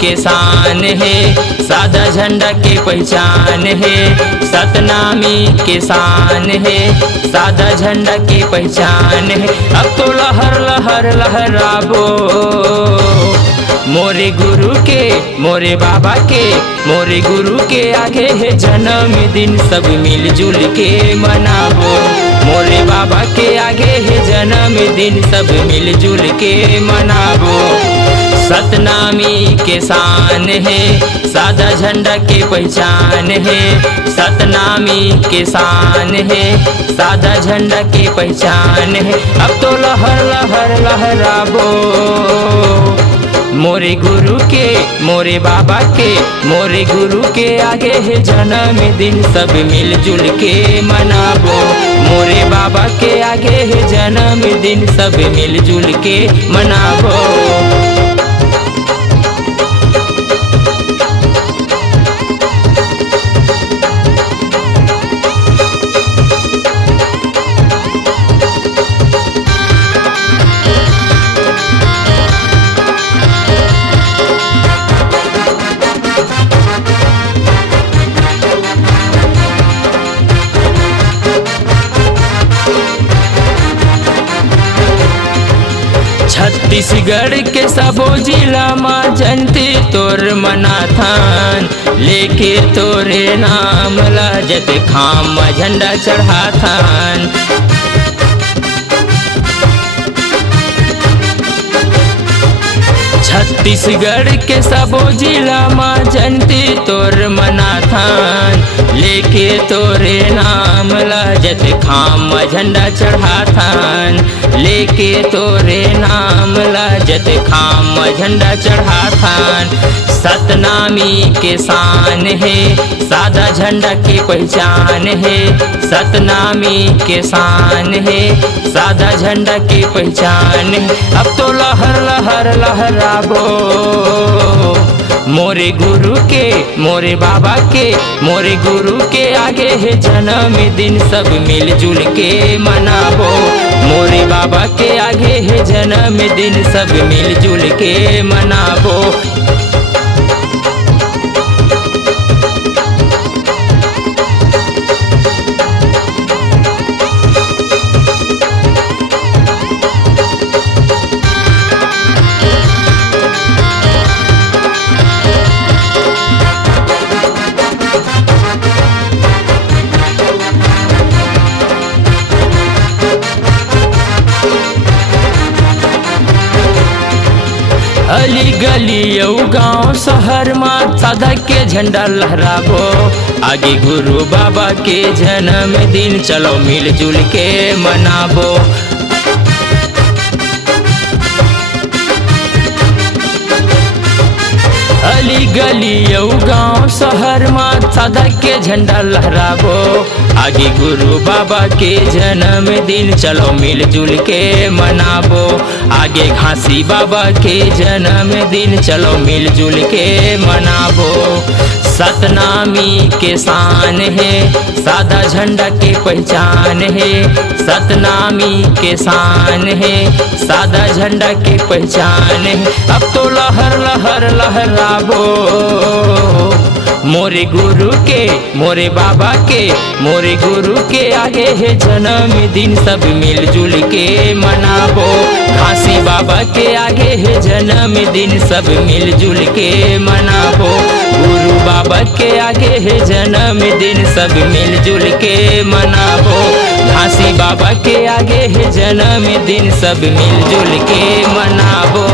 के शान है, सादा झंडा के पहचान है। सतनामी के शान है, सादा झंडा के पहचान है। अब तो लहर लहर लहराबो मोरे गुरु के, मोरे बाबा के, मोरे गुरु के आगे है जन्मदिन सब मिलजुल के मनाबो। मोरे बाबा के आगे है जन्मदिन सब मिलजुल के मनाबो। सतनामी के शान है, सादा झंडा के पहचान है। सतनामी के शान है, सादा झंडा के पहचान है। अब तो लहर लहर लहराबो मोरे गुरु के, मोरे बाबा के, मोरे गुरु के आगे है जन्मदिन सब मिलजुल के मनाबो। मोरे बाबा के आगे है जन्मदिन सब मिलजुल के मनाबो। छत्तीसगढ़ के सबो जिला में जनती तोर मनाथन, लेके तोरे नाम लाजत खाम झंडा चढ़ाथन। छत्तीसगढ़ के सबो जिला में जनती तोर मनाथन, लेके तोरे नाम लाजत खाम झंडा चढ़ाथन। लेके तोरे नाम लाजत खाम झंडा चढ़ाथन। सतनामी के शान है, सादा झंडा के पहचान है। सतनामी के शान है, सादा झंडा के पहचान है। अब तो लहर लहर लहराबो मोरे गुरु के, मोरे बाबा के, मोरे गुरु के आगे है जन्मदिन सब मिलजुल के मनाबो। मोरे बाबा के आगे है जन्मदिन सब मिलजुल के मनाबो। अली गली अउ गाँव शहर में सादा के झंडा लहराबो। आगे गुरु बाबा के जन्मदिन चलो मिलजुल के मनाबो। अली गली अउ गाँव शहर में सादा के झंडा लहराबो। आगे गुरु बाबा के जन्मदिन चलो मिलजुल के मनाबो। आगे घासी बाबा के जन्मदिन चलो मिलजुल के मनाबो। सतनामी के शान है, सादा झंडा के पहचान है। सतनामी के शान है, सादा झंडा के पहचान है। अब तो लहर लहर लहराबो मोरे गुरु के, मोरे बाबा के, मोरे गुरु के आगे है जन्मदिन सब मिलजुल के मनाबो। घासी बाबा के आगे है जन्मदिन सब मिलजुल के मनाबो। गुरु बाबा के आगे है जन्मदिन सब मिलजुल के मनाबो। घासी बाबा के आगे है जन्मदिन सब मिलजुल के मनाबो।